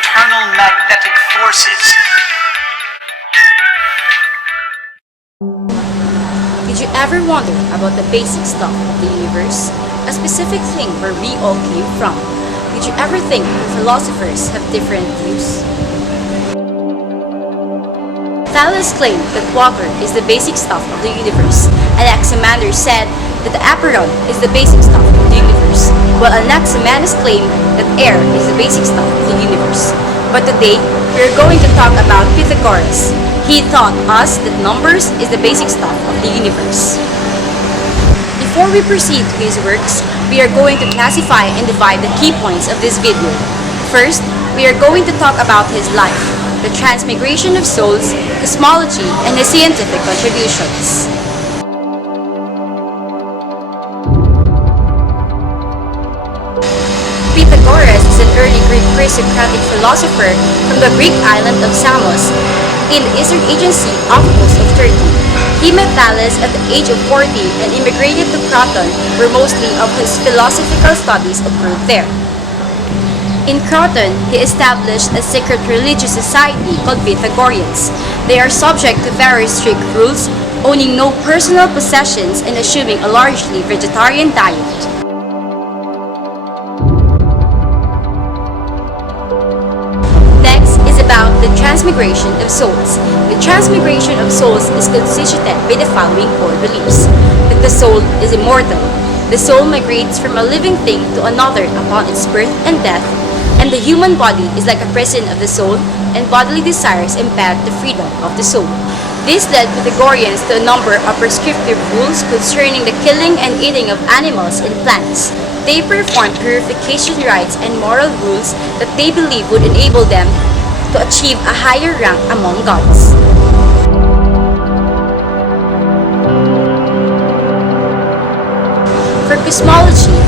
internal magnetic forces. Did you ever wonder about the basic stuff of the universe? A specific thing where we all came from? Did you ever think philosophers have different views? Thales claimed that water is the basic stuff of the universe. Anaximander said that the Aperon is the basic stuff of the universe, while Anaximenes claimed that air is the basic stuff of the universe. But today, we are going to talk about Pythagoras. He taught us that numbers is the basic stuff of the universe. Before we proceed to his works, we are going to classify and divide the key points of this video. First, we are going to talk about his life, the transmigration of souls, cosmology, and his scientific contributions. Pythagoras is an early Greek pre-Socratic philosopher from the Greek island of Samos in the eastern Aegean off the coast of Turkey. He met Thales at the age of 40 and immigrated to Croton, where mostly of his philosophical studies occurred there. In Croton, he established a secret religious society called Pythagoreans. They are subject to very strict rules, owning no personal possessions and assuming a largely vegetarian diet. Next is about the transmigration of souls. The transmigration of souls is constituted by the following core beliefs: that the soul is immortal, the soul migrates from a living thing to another upon its birth and death, and the human body is like a prison of the soul, and bodily desires impede the freedom of the soul. This led Pythagoreans to a number of prescriptive rules concerning the killing and eating of animals and plants. They performed purification rites and moral rules that they believed would enable them to achieve a higher rank among gods. For cosmology,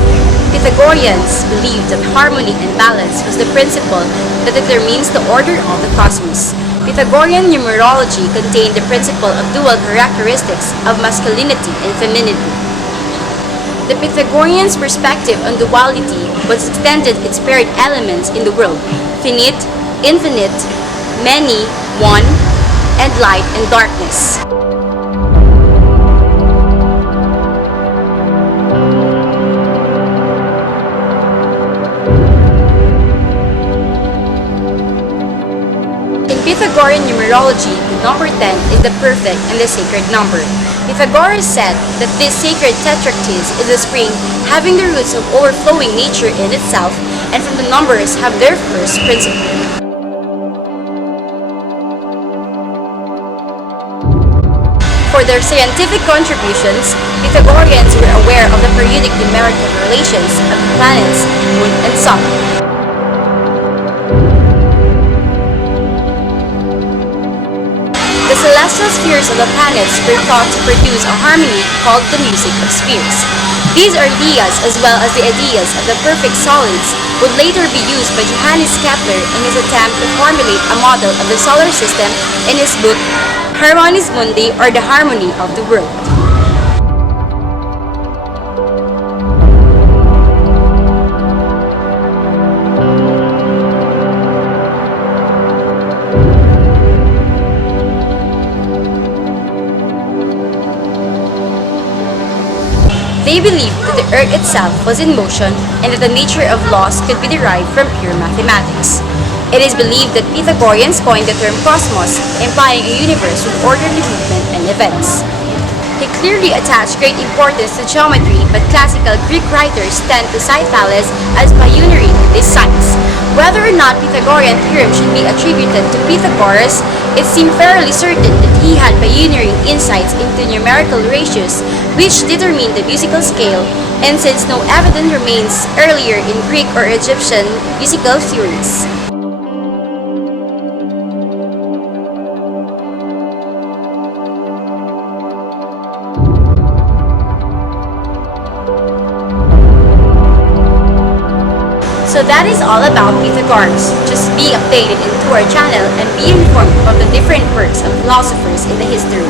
Pythagoreans believed that harmony and balance was the principle that determines the order of the cosmos. Pythagorean numerology contained the principle of dual characteristics of masculinity and femininity. The Pythagoreans' perspective on duality was extended its paired elements in the world: finite, infinite, many, one, and light and darkness. Pythagorean numerology, the number 10 is the perfect and the sacred number. Pythagoras said that this sacred tetractys is a spring having the roots of overflowing nature in itself, and from the numbers have their first principle. For their scientific contributions, Pythagoreans were aware of the periodic numerical relations of the planets, moon, and sun. The celestial spheres of the planets were thought to produce a harmony called the music of spheres. These ideas, as well as the ideas of the perfect solids, would later be used by Johannes Kepler in his attempt to formulate a model of the solar system in his book Harmonis Mundi, or the Harmony of the World. They believed that the earth itself was in motion and that the nature of laws could be derived from pure mathematics. It is believed that Pythagoreans coined the term cosmos, implying a universe with orderly movement and events. He clearly attached great importance to geometry, but classical Greek writers tend to cite Thales as pioneering in this science. Whether or not Pythagorean theorem should be attributed to Pythagoras, it seemed fairly certain that he had pioneering insights into numerical ratios, which determine the musical scale, and since no evidence remains earlier in Greek or Egyptian musical theories. So that is all about Pythagoras. Just be updated into our channel and be informed of the different works of philosophers in the history.